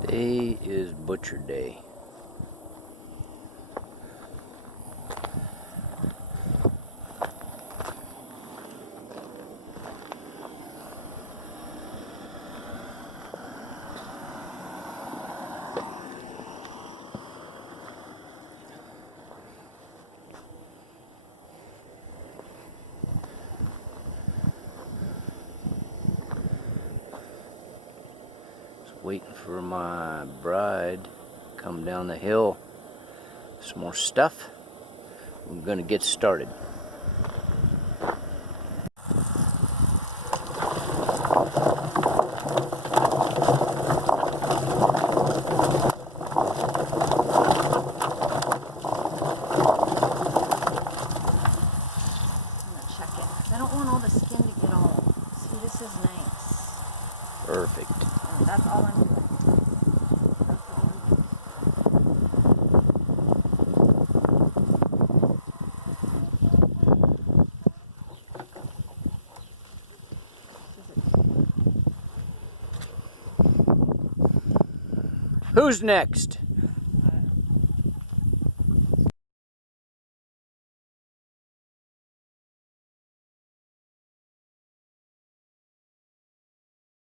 Today is Butcher Day. Waiting for my bride to come down the hill. Some more stuff. We're gonna get started. I don't want all the skin to get all. See, this is nice. Perfect. And that's all I'm doing. Who's next?